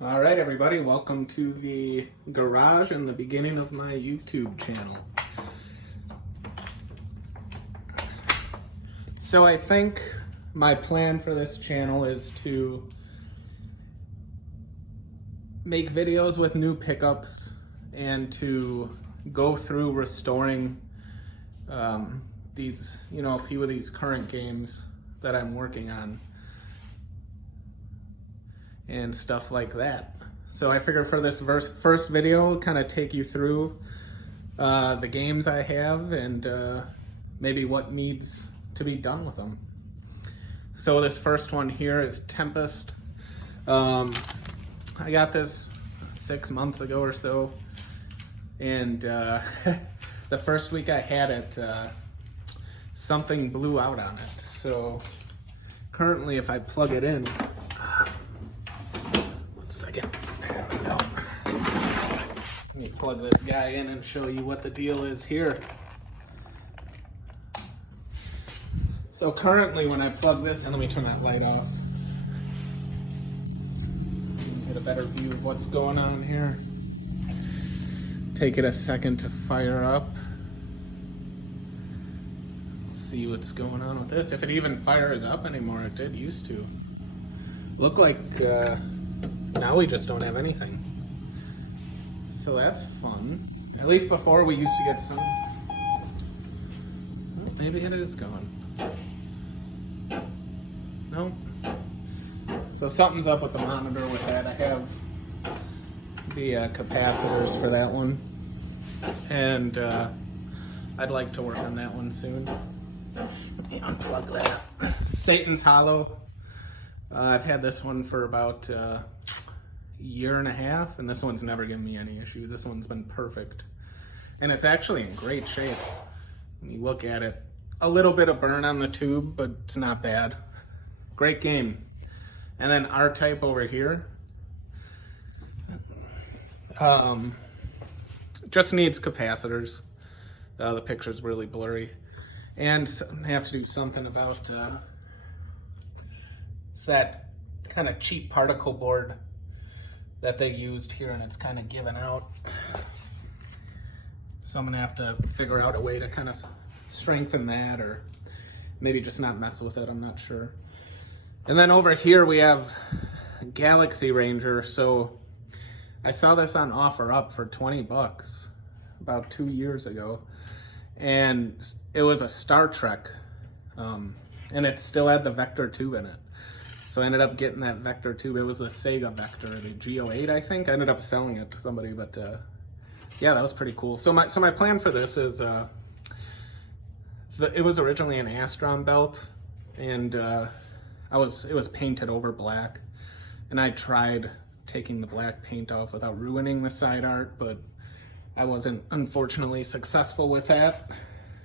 All right, everybody, welcome to the garage and the beginning of my YouTube channel. So I think my plan for this channel is to make videos with new pickups and to go through restoring these, a few of these current games that I'm working on and stuff like that. So I figured for this first video, I'll kind of take you through the games I have and maybe what needs to be done with them. So this first one here is Tempest. I got this 6 months ago or so, and the first week I had it, something blew out on it. So currently, if I plug it in, second. There we go. Let me plug this guy in and show you what the deal is here. So currently when I plug this in, let me turn that light off. Get a better view of what's going on here. Take it a second to fire up. See what's going on with this. If it even fires up anymore, it did used to. Look like now we just don't have anything. So that's fun. At least before we used to get some. Well, maybe it is gone. No. So something's up with the monitor with that. I have the capacitors for that one. And I'd like to work on that one soon. Let me unplug that. Satan's Hollow. I've had this one for about year and a half, and this one's never given me any issues. This one's been perfect, and it's actually in great shape. When you look at it, a little bit of burn on the tube, but it's not bad. Great game. And then R-Type over here, just needs capacitors. The picture's really blurry, and I have to do something about it's that kind of cheap particle board that they used here, and it's kind of given out. So I'm gonna have to figure out a way to kind of strengthen that, or maybe just not mess with it, I'm not sure. And then over here we have Galaxy Ranger. So I saw this on OfferUp for 20 bucks about 2 years ago, and it was a Star Trek, and it still had the Vector tube in it. So I ended up getting that Vector tube. It was the Sega Vector, the G08, I think. I ended up selling it to somebody, but yeah, that was pretty cool. So my plan for this is, it was originally an Astron belt, and it was painted over black. And I tried taking the black paint off without ruining the side art, but I wasn't unfortunately successful with that.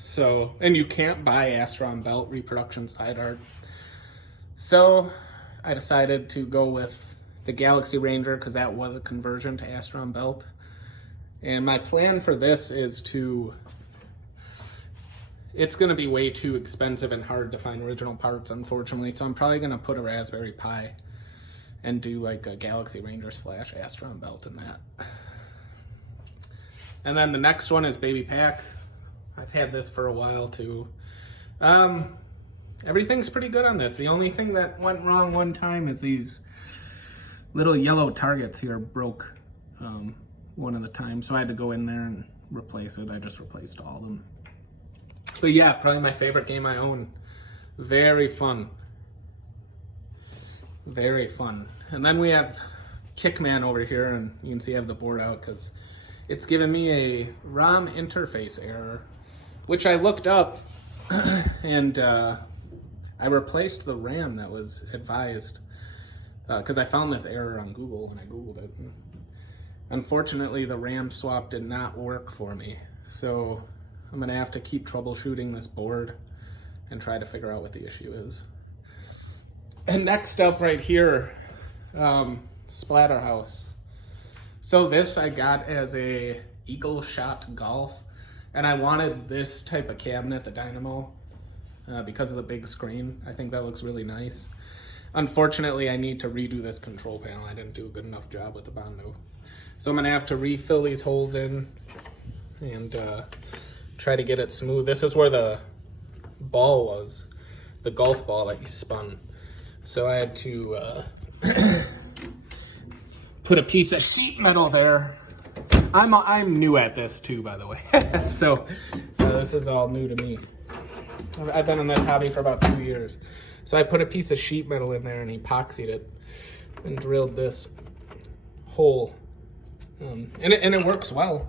So, and you can't buy Astron belt reproduction side art. So I decided to go with the Galaxy Ranger because that was a conversion to Astron belt. And my plan for this is it's going to be way too expensive and hard to find original parts, unfortunately. So I'm probably going to put a Raspberry Pi and do like a Galaxy Ranger / Astron belt in that. And then the next one is Baby Pack. I've had this for a while too. Everything's pretty good on this. The only thing that went wrong one time is these little yellow targets here broke one of the times. So I had to go in there and replace it. I just replaced all of them. But yeah, probably my favorite game I own. Very fun. Very fun. And then we have Kickman over here, and you can see I have the board out because it's given me a ROM interface error, which I looked up and I replaced the RAM that was advised because I found this error on Google when I Googled it. Unfortunately, the RAM swap did not work for me. So I'm gonna have to keep troubleshooting this board and try to figure out what the issue is. And next up right here, Splatterhouse. So this I got as a Eagle Shot Golf, and I wanted this type of cabinet, the Dynamo, because of the big screen. I think that looks really nice. unfortunately, I need to redo this control panel. I didn't do a good enough job with the Bondo. So I'm gonna have to refill these holes in and try to get it smooth. This is where the ball was, the golf ball that you spun. So I had to put a piece of sheet metal there. I'm new at this too, by the way. So this is all new to me. I've been in this hobby for about 2 years. So I put a piece of sheet metal in there and epoxied it and drilled this hole. And it works well.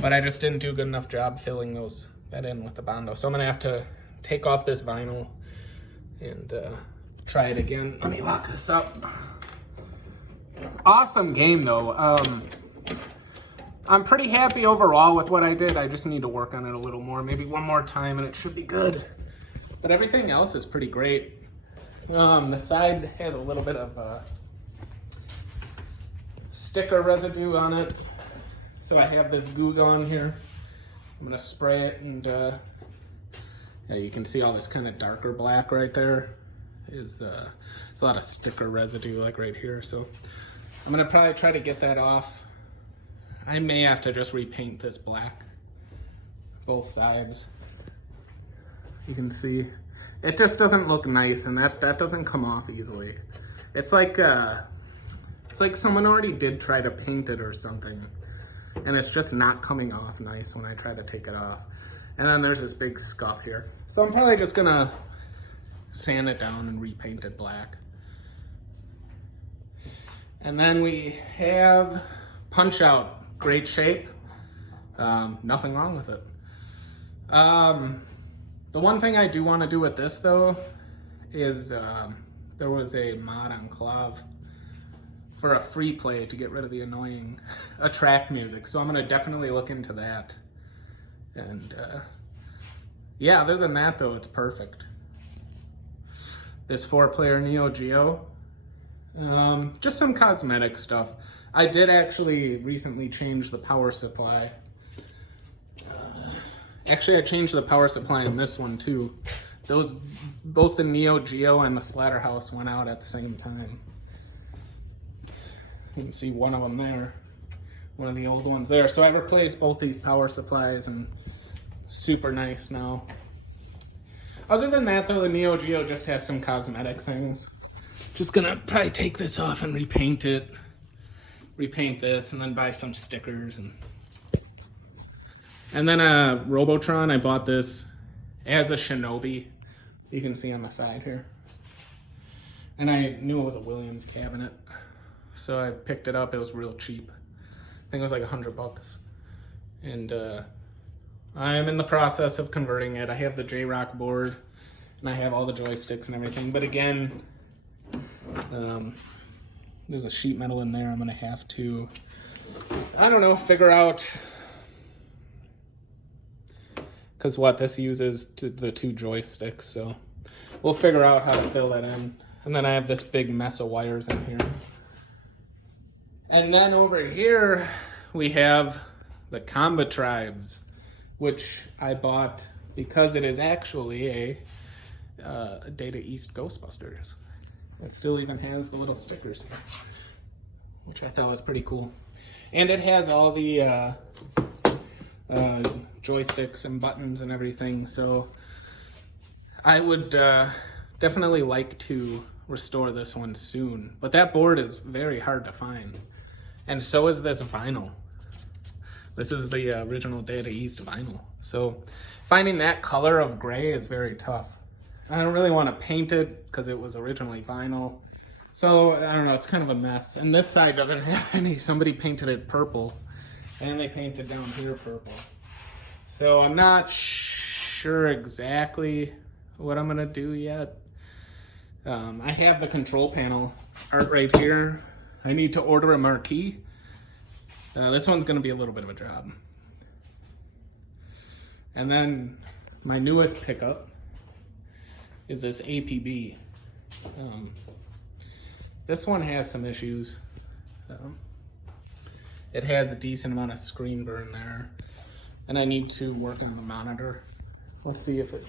But I just didn't do a good enough job filling that in with the Bondo. So I'm gonna have to take off this vinyl and try it again. Let me lock this up. Awesome game though. I'm pretty happy overall with what I did. I just need to work on it a little more, maybe one more time, and it should be good. But everything else is pretty great. The side has a little bit of sticker residue on it. So I have this Goo Gone here. I'm gonna spray it, and yeah, you can see all this kind of darker black right there. It's a lot of sticker residue like right here. So I'm gonna probably try to get that off. I may have to just repaint this black, both sides. You can see it just doesn't look nice, and that doesn't come off easily. It's like someone already did try to paint it or something, and it's just not coming off nice when I try to take it off. And then there's this big scuff here. So I'm probably just gonna sand it down and repaint it black. And then we have Punch Out. Great shape. Nothing wrong with it. The one thing I do want to do with this though is there was a mod on Clav for a free play to get rid of the annoying attract music. So I'm gonna definitely look into that. And yeah, other than that though, it's perfect. This 4-player Neo Geo, just some cosmetic stuff. I did actually recently change the power supply. Actually, I changed the power supply in this one too. Both the Neo Geo and the Splatterhouse went out at the same time. You can see one of them there, one of the old ones there. So I replaced both these power supplies, and super nice now. Other than that though, the Neo Geo just has some cosmetic things. Just gonna probably take this off and repaint it. Repaint this, and then buy some stickers. And then Robotron, I bought this as a Shinobi. You can see on the side here. And I knew it was a Williams cabinet, so I picked it up. It was real cheap. I think it was like $100. And I am in the process of converting it. I have the J-Rock board, and I have all the joysticks and everything. But again, there's a sheet metal in there. I'm gonna have to, I don't know, figure out, because this uses the 2 joysticks, so we'll figure out how to fill that in. And then I have this big mess of wires in here. And then over here, we have the Combatribes, which I bought because it is actually a Data East Ghostbusters. It still even has the little stickers, which I thought was pretty cool. And it has all the joysticks and buttons and everything. So I would definitely like to restore this one soon. But that board is very hard to find. And so is this vinyl. This is the original Data East vinyl. So finding that color of gray is very tough. I don't really want to paint it because it was originally vinyl. So, I don't know, it's kind of a mess. And this side doesn't have any. Somebody painted it purple, and they painted down here purple. So I'm not sure exactly what I'm gonna do yet. I have the control panel art right here. I need to order a marquee. This one's gonna be a little bit of a job. And then my newest pickup is this APB. This one has some issues. It has a decent amount of screen burn there, and I need to work on the monitor. Let's see if it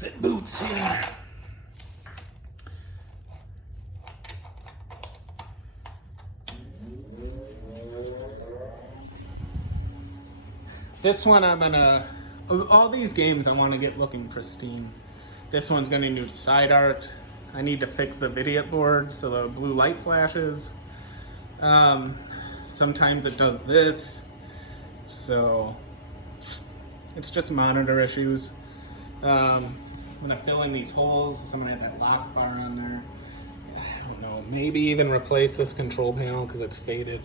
Fit boots here. This one I'm gonna, all these games I want to get looking pristine. This one's gonna need side art. I need to fix the vignette board so the blue light flashes. Sometimes it does this, so it's just monitor issues. I'm gonna fill in these holes, so I'm gonna have that lock bar on there. I don't know, maybe even replace this control panel because it's faded.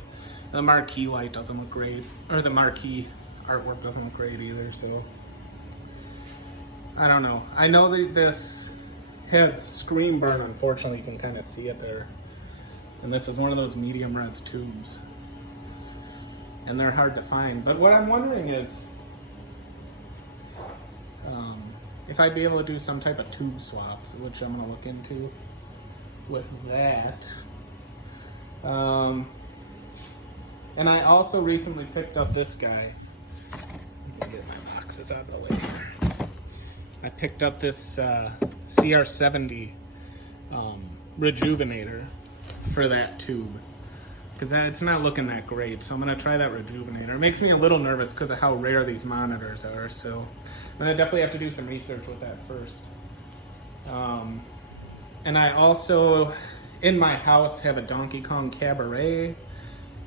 The marquee light doesn't look great, or the marquee artwork doesn't look great either, so I don't know. I know that this has screen burn, unfortunately. You can kind of see it there. And this is one of those medium res tubes. And they're hard to find. But what I'm wondering is if I'd be able to do some type of tube swaps, which I'm gonna look into with that. And I also recently picked up this guy. Let me get my boxes out of the way here. I picked up this CR70 Rejuvenator for that tube because it's not looking that great, so I'm going to try that Rejuvenator. It makes me a little nervous because of how rare these monitors are, so I'm going to definitely have to do some research with that first. And I also, in my house, have a Donkey Kong Cabaret,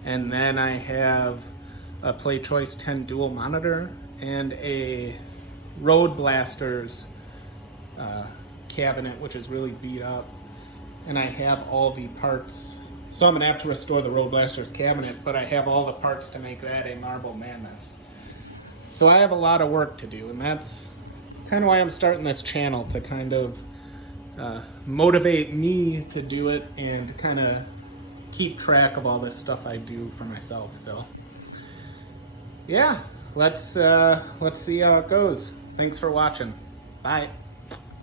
and then I have a PlayChoice 10 dual monitor and a Road Blasters cabinet, which is really beat up, and I have all the parts. So I'm gonna have to restore the Road Blasters cabinet, but I have all the parts to make that a marble madness. So I have a lot of work to do, and that's kind of why I'm starting this channel, to kind of motivate me to do it and to kind of keep track of all this stuff I do for myself. So yeah, let's see how it goes. Thanks for watching. Bye.